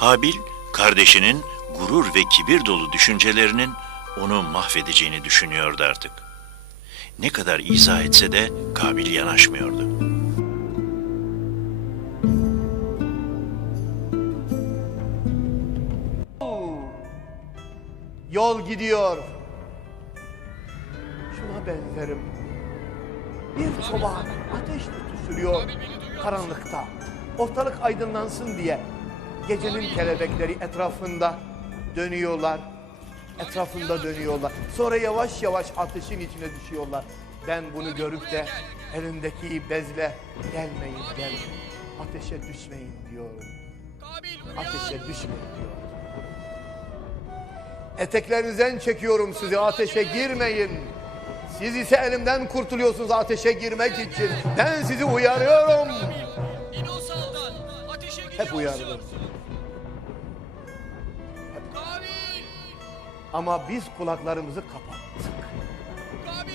Habil, kardeşinin gurur ve kibir dolu düşüncelerinin onu mahvedeceğini düşünüyordu artık. Ne kadar izah etse de Kabil yanaşmıyordu. Yol gidiyor. Şuna benzerim. Bir çoban ateş tutuşturuyor karanlıkta. Ortalık aydınlansın diye. Gecenin kelebekleri etrafında dönüyorlar. Etrafında dönüyorlar. Sonra yavaş yavaş ateşin içine düşüyorlar. Ben bunu görüp de elindeki bezle gelmeyin gelmeyin. Ateşe düşmeyin diyorum. Ateşe düşmeyin diyorum. Eteklerinizden çekiyorum sizi ateşe girmeyin. Siz ise elimden kurtuluyorsunuz ateşe girmek için. Ben sizi uyarıyorum. Hep gidiyorsun. Ama biz kulaklarımızı kapattık.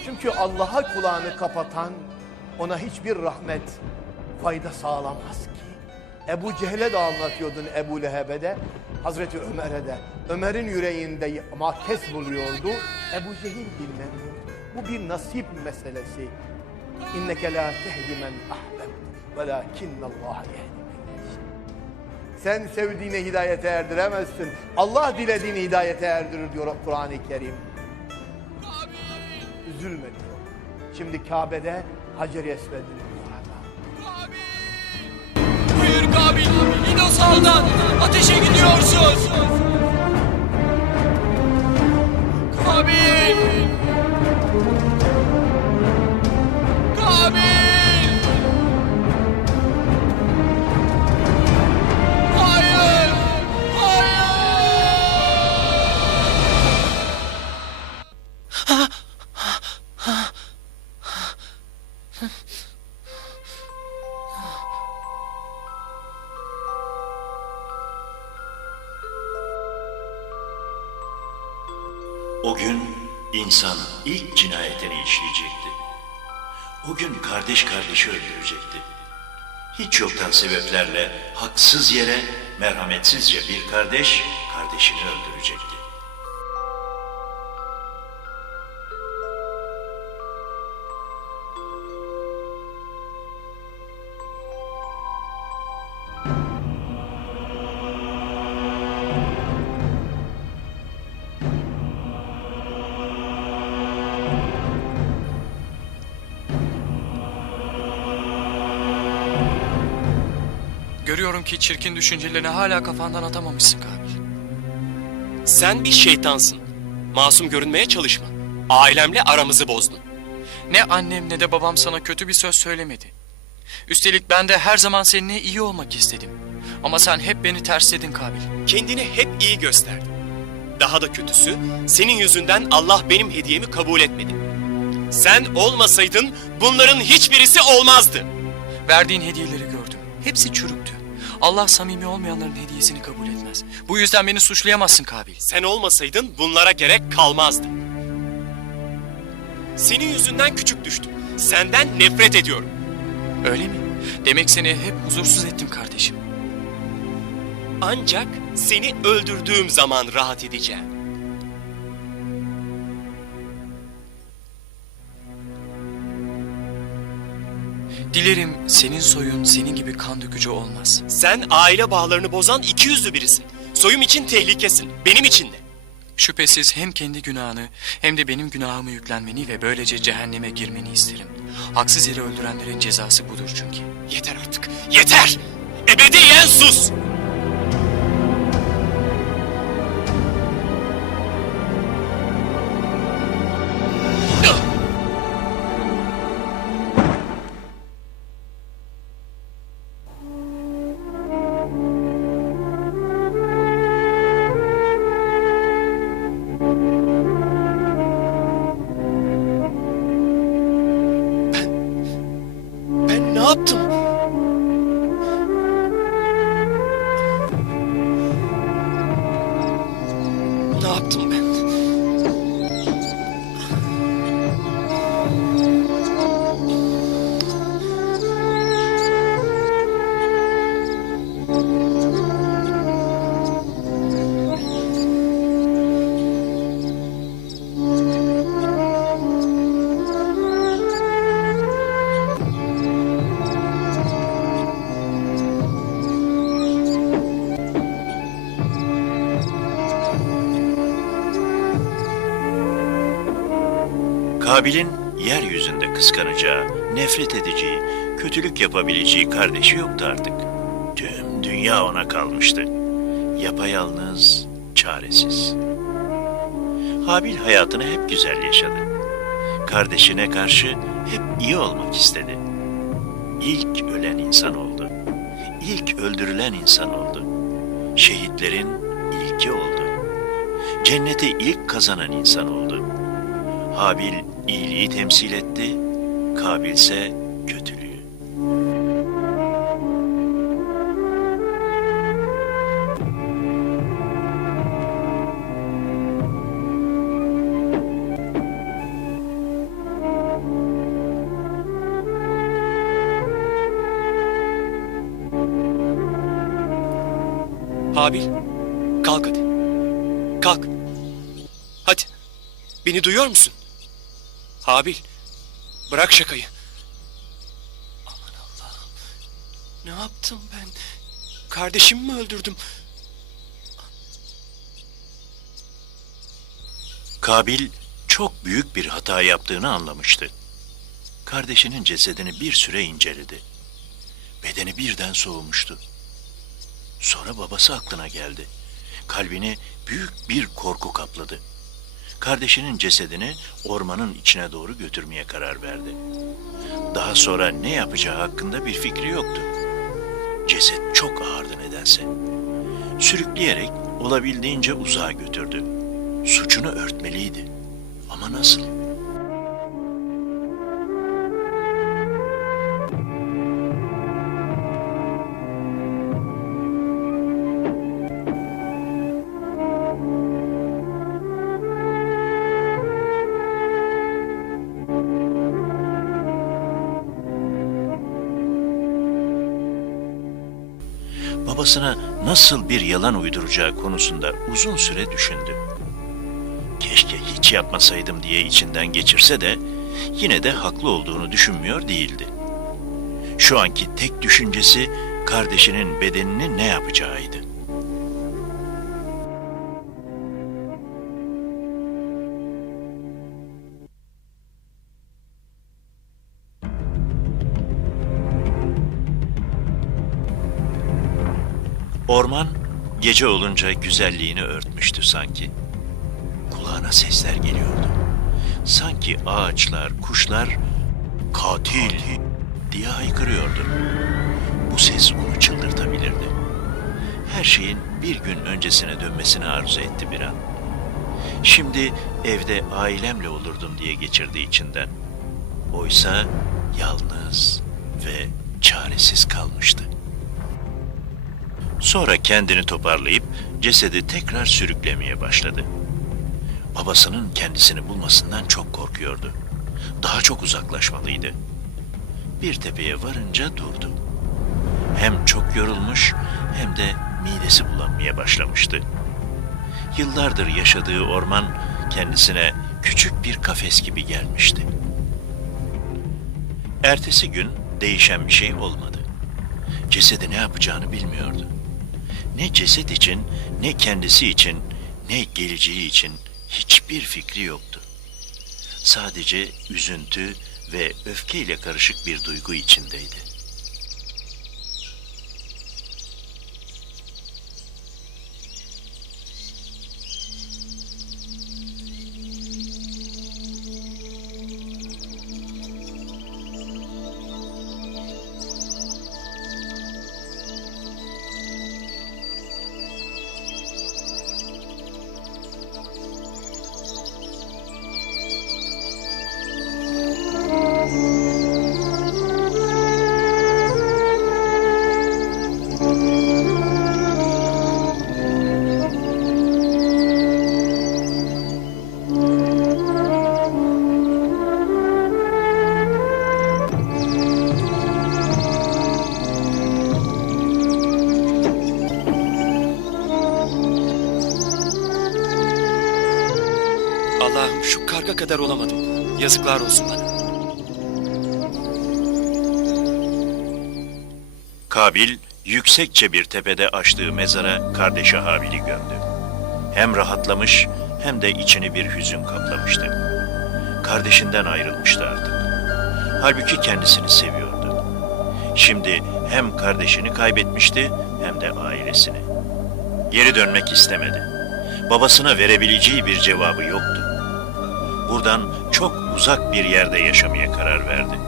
Çünkü Allah'a kulağını kapatan ona hiçbir rahmet fayda sağlamaz ki. Ebu Cehil'e de anlatıyordun Ebu Leheb'e de, Hazreti Ömer'e de. Ömer'in yüreğinde makes buluyordu. Ebu Cehil dinlemiyor. Bu bir nasip meselesi. İnneke la tehdi men ahbeb velakinnallâhe yehdi men yeşâ. Sen sevdiğine hidayete erdiremezsin. Allah dilediğini hidayete erdirir diyor Kur'an-ı Kerim. Üzülme diyor. Şimdi Kabe'de Hacer-i Esved'in. Buyur Kabil! İnosal'dan ateşe gidiyorsun. Kabil! O gün insan ilk cinayetini işleyecekti. O gün kardeş kardeşi öldürecekti. Hiç yoktan sebeplerle haksız yere merhametsizce bir kardeş kardeşini öldürecekti. Görüyorum ki çirkin düşüncelerini hala kafandan atamamışsın Kabil. Sen bir şeytansın. Masum görünmeye çalışma. Ailemle aramızı bozdun. Ne annem ne de babam sana kötü bir söz söylemedi. Üstelik ben de her zaman seninle iyi olmak istedim. Ama sen hep beni tersledin Kabil. Kendini hep iyi gösterdin. Daha da kötüsü, senin yüzünden Allah benim hediyemi kabul etmedi. Sen olmasaydın bunların hiçbirisi olmazdı. Verdiğin hediyeleri gördüm. Hepsi çürüktü. Allah samimi olmayanların hediyesini kabul etmez. Bu yüzden beni suçlayamazsın Kabil. Sen olmasaydın bunlara gerek kalmazdı. Senin yüzünden küçük düştüm. Senden nefret ediyorum. Öyle mi? Demek seni hep huzursuz ettim kardeşim. Ancak seni öldürdüğüm zaman rahat edeceğim. Dilerim senin soyun senin gibi kan dökücü olmaz. Sen aile bağlarını bozan iki yüzlü birisin. Soyum için tehlikesin. Benim için de. Şüphesiz hem kendi günahını hem de benim günahımı yüklenmeni ve böylece cehenneme girmeni isterim. Haksız yere öldürenlerin cezası budur çünkü. Yeter artık. Yeter! Ebediyen sus! Habil'in yeryüzünde kıskanacağı, nefret edeceği, kötülük yapabileceği kardeşi yoktu artık. Tüm dünya ona kalmıştı. Yapayalnız, çaresiz. Habil hayatını hep güzel yaşadı. Kardeşine karşı hep iyi olmak istedi. İlk ölen insan oldu. İlk öldürülen insan oldu. Şehitlerin ilki oldu. Cenneti ilk kazanan insan oldu. Habil iyiliği temsil etti, Kabil ise kötülüğü. Habil, kalk hadi. Kalk. Hadi. Beni duyuyor musun? Habil, bırak şakayı. Aman Allah'ım. Ne yaptım ben? Kardeşimi mi öldürdüm? Kabil çok büyük bir hata yaptığını anlamıştı. Kardeşinin cesedini bir süre inceledi. Bedeni birden soğumuştu. Sonra babası aklına geldi. Kalbini büyük bir korku kapladı. Kardeşinin cesedini ormanın içine doğru götürmeye karar verdi. Daha sonra ne yapacağı hakkında bir fikri yoktu. Ceset çok ağırdı nedense. Sürükleyerek olabildiğince uzağa götürdü. Suçunu örtmeliydi. Ama nasıl? Babasına nasıl bir yalan uyduracağı konusunda uzun süre düşündü. Keşke hiç yapmasaydım diye içinden geçirse de yine de haklı olduğunu düşünmüyor değildi. Şu anki tek düşüncesi kardeşinin bedenini ne yapacağıydı. Orman gece olunca güzelliğini örtmüştü sanki. Kulağına sesler geliyordu. Sanki ağaçlar, kuşlar katil diye haykırıyordu. Bu ses onu çıldırtabilirdi. Her şeyin bir gün öncesine dönmesini arzu etti bir an. Şimdi evde ailemle olurdum diye geçirdi içinden. Oysa yalnız ve çaresiz kalmıştı. Sonra kendini toparlayıp cesedi tekrar sürüklemeye başladı. Babasının kendisini bulmasından çok korkuyordu. Daha çok uzaklaşmalıydı. Bir tepeye varınca durdu. Hem çok yorulmuş hem de midesi bulanmaya başlamıştı. Yıllardır yaşadığı orman kendisine küçük bir kafes gibi gelmişti. Ertesi gün değişen bir şey olmadı. Cesedi ne yapacağını bilmiyordu. Ne ceset için, ne kendisi için, ne geleceği için hiçbir fikri yoktu. Sadece üzüntü ve öfkeyle karışık bir duygu içindeydi. Şu karga kadar olamadım. Yazıklar olsun bana. Kabil yüksekçe bir tepede açtığı mezara kardeşi Habil'i gömdü. Hem rahatlamış hem de içini bir hüzün kaplamıştı. kardeşinden ayrılmıştı artık. Halbuki kendisini seviyordu. Şimdi hem kardeşini kaybetmişti hem de ailesini. Geri dönmek istemedi. Babasına verebileceği bir cevabı yoktu. Buradan çok uzak bir yerde yaşamaya karar verdi.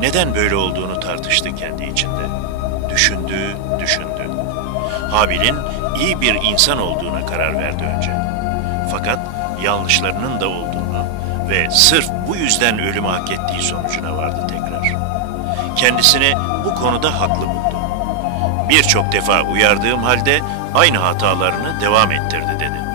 Neden böyle olduğunu tartıştı kendi içinde. Düşündü, düşündü. Habil'in iyi bir insan olduğuna karar verdi önce. Fakat yanlışlarının da olduğunu ve sırf bu yüzden ölümü hak ettiği sonucuna vardı tekrar. Kendisini bu konuda haklı buldu. Birçok defa uyardığım halde aynı hatalarını devam ettirdi dedi.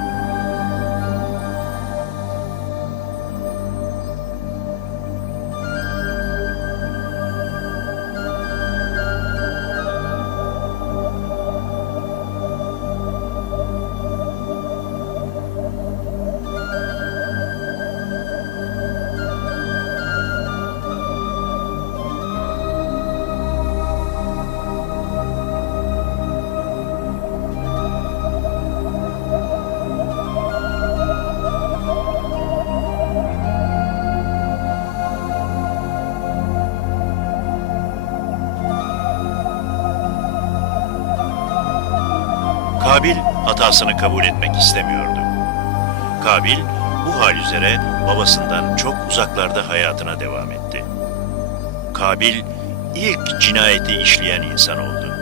Kabil hatasını kabul etmek istemiyordu. Kabil bu hal üzere babasından çok uzaklarda hayatına devam etti. Kabil ilk cinayeti işleyen insan oldu.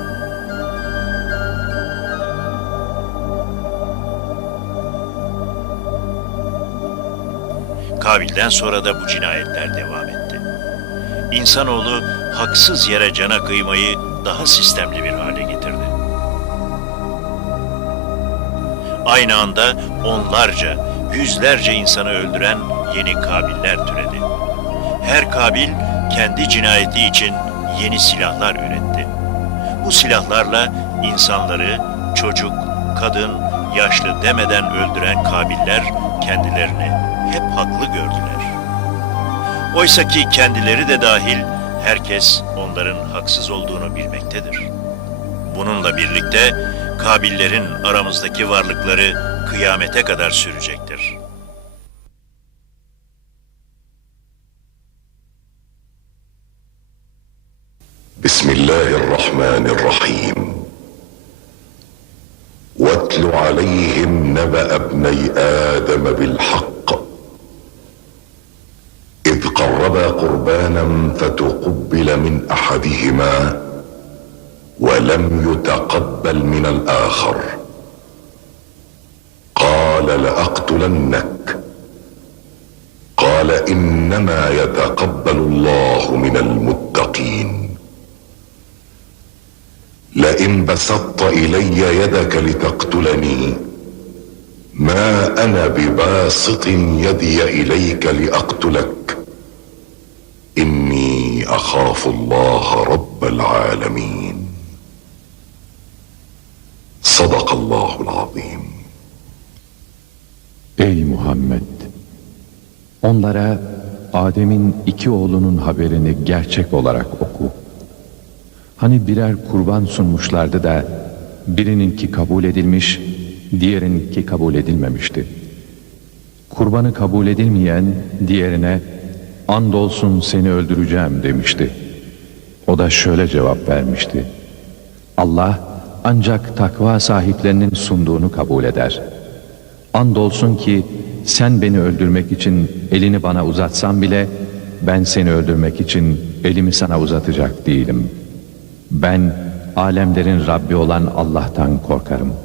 Kabil'den sonra da bu cinayetler devam etti. İnsanoğlu haksız yere cana kıymayı daha sistemli bir Aynı anda onlarca, yüzlerce insanı öldüren yeni kabiller türedi. Her kabil kendi cinayeti için yeni silahlar üretti. Bu silahlarla insanları çocuk, kadın, yaşlı demeden öldüren kabiller kendilerini hep haklı gördüler. Oysa ki kendileri de dahil herkes onların haksız olduğunu bilmektedir. Bununla birlikte Kabillerin aramızdaki varlıkları kıyamete kadar sürecektir. بسم الله الرحمن الرحيم واتل عليهم نبأ ابني آدم بالحق إذ قربا قربانا فتقبل من أحدهما ولم يتقبل من الآخر. قال لأقتلنك. قال إنما يتقبل الله من المتقين. لئن بسطت إلي يدك لتقتلني ما أنا بباسط يدي إليك لأقتلك. إني أخاف الله رب العالمين. Sadakallahul azim. Ey Muhammed! Onlara Adem'in iki oğlunun haberini gerçek olarak oku. Hani birer kurban sunmuşlardı da birininki kabul edilmiş, diğerininki kabul edilmemişti. Kurbanı kabul edilmeyen diğerine andolsun seni öldüreceğim demişti. O da şöyle cevap vermişti. Allah ancak takva sahiplerinin sunduğunu kabul eder. Andolsun ki sen beni öldürmek için elini bana uzatsan bile ben seni öldürmek için elimi sana uzatacak değilim. Ben alemlerin Rabbi olan Allah'tan korkarım.''